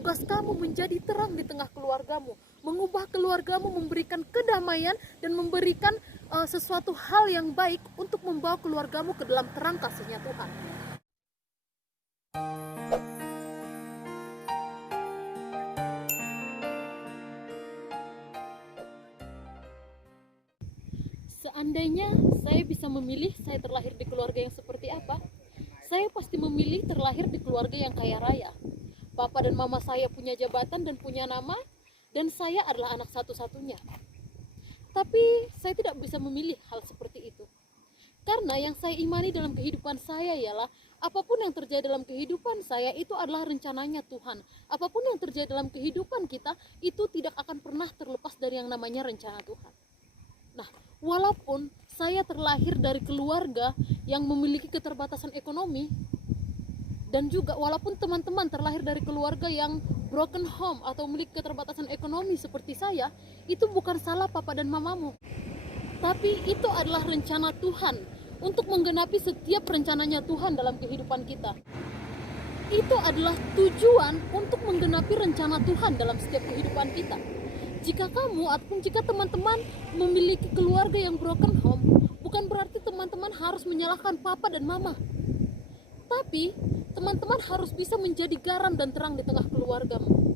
tugas kamu menjadi terang di tengah keluargamu, mengubah keluargamu, memberikan kedamaian dan memberikan sesuatu hal yang baik untuk membawa keluargamu ke dalam terang kasih-Nya Tuhan. Seandainya saya bisa memilih saya terlahir di keluarga yang seperti apa, saya pasti memilih terlahir di keluarga yang kaya raya. Papa dan mama saya punya jabatan dan punya nama, dan saya adalah anak satu-satunya. Tapi saya tidak bisa memilih hal seperti itu. Karena yang saya imani dalam kehidupan saya ialah apapun yang terjadi dalam kehidupan saya itu adalah rencananya Tuhan. Apapun yang terjadi dalam kehidupan kita itu tidak akan pernah terlepas dari yang namanya rencana Tuhan. Nah, walaupun saya terlahir dari keluarga yang memiliki keterbatasan ekonomi, dan juga walaupun teman-teman terlahir dari keluarga yang broken home atau memiliki keterbatasan ekonomi seperti saya, itu bukan salah papa dan mamamu. Tapi itu adalah rencana Tuhan untuk menggenapi setiap rencananya Tuhan dalam kehidupan kita. Itu adalah tujuan untuk menggenapi rencana Tuhan dalam setiap kehidupan kita. Jika kamu ataupun jika teman-teman memiliki keluarga yang broken home, bukan berarti teman-teman harus menyalahkan papa dan mama. Tapi teman-teman harus bisa menjadi garam dan terang di tengah keluargamu.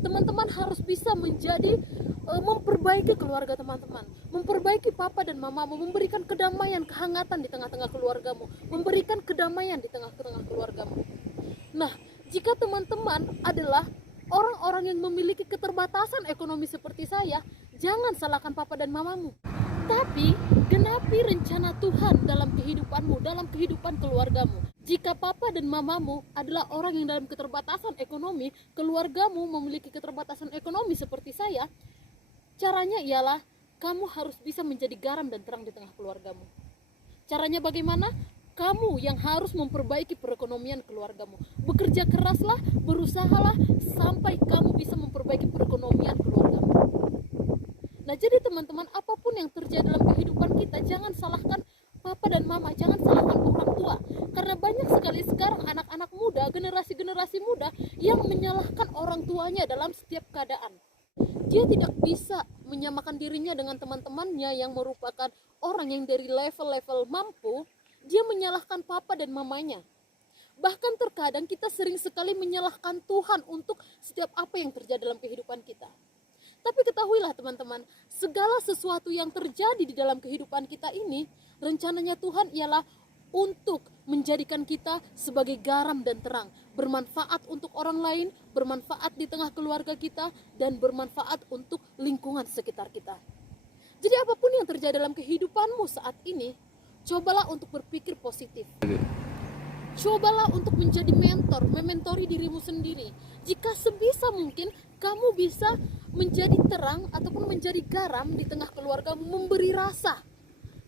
Teman-teman harus bisa menjadi memperbaiki keluarga teman-teman, memperbaiki papa dan mamamu, memberikan kedamaian, kehangatan di tengah-tengah keluargamu, memberikan kedamaian di tengah-tengah keluargamu. Nah, jika teman-teman adalah orang-orang yang memiliki keterbatasan ekonomi seperti saya, jangan salahkan papa dan mamamu. Tapi genapi rencana Tuhan dalam kehidupanmu, dalam kehidupan keluargamu. Jika papa dan mamamu adalah orang yang dalam keterbatasan ekonomi, keluargamu memiliki keterbatasan ekonomi seperti saya, caranya ialah kamu harus bisa menjadi garam dan terang di tengah keluargamu. Caranya bagaimana? Kamu yang harus memperbaiki perekonomian keluargamu. Bekerja keraslah, berusahalah sampai kamu bisa memperbaiki perekonomian keluargamu. Nah, jadi teman-teman, apapun yang terjadi dalam kehidupan kita, jangan salahkan papa dan mama, jangan salahkan orang tua. Karena banyak sekali sekarang anak-anak muda, generasi-generasi muda yang menyalahkan orang tuanya dalam setiap keadaan. Dia tidak bisa menyamakan dirinya dengan teman-temannya yang merupakan orang yang dari level-level mampu. Dia menyalahkan papa dan mamanya. Bahkan terkadang kita sering sekali menyalahkan Tuhan untuk setiap apa yang terjadi dalam kehidupan kita. Tapi ketahuilah teman-teman, segala sesuatu yang terjadi di dalam kehidupan kita ini, rencananya Tuhan ialah untuk menjadikan kita sebagai garam dan terang, bermanfaat untuk orang lain, bermanfaat di tengah keluarga kita, dan bermanfaat untuk lingkungan sekitar kita. Jadi apapun yang terjadi dalam kehidupanmu saat ini, cobalah untuk berpikir positif. Cobalah untuk menjadi mentor, mementori dirimu sendiri. Jika sebisa mungkin kamu bisa menjadi terang ataupun menjadi garam di tengah keluargamu, memberi rasa.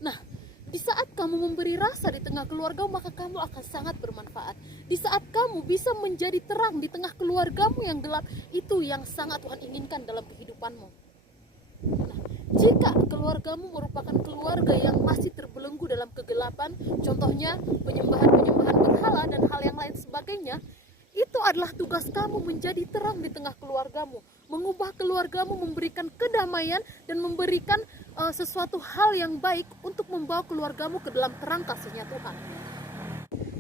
Nah, di saat kamu memberi rasa di tengah keluargamu, maka kamu akan sangat bermanfaat. Di saat kamu bisa menjadi terang di tengah keluargamu yang gelap, itu yang sangat Tuhan inginkan dalam kehidupanmu. Nah, jika keluargamu merupakan keluarga yang masih terbelenggu dalam kegelapan, contohnya penyembahan-penyembahan berhala dan hal yang lain sebagainya, itu adalah tugas kamu menjadi terang di tengah keluargamu, mengubah keluargamu, memberikan kedamaian dan memberikan sesuatu hal yang baik untuk membawa keluargamu ke dalam terang kasih-Nya Tuhan.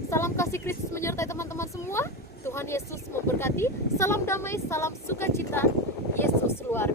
Salam kasih Kristus menyertai teman-teman semua. Tuhan Yesus memberkati. Salam damai, salam sukacita. Yesus luar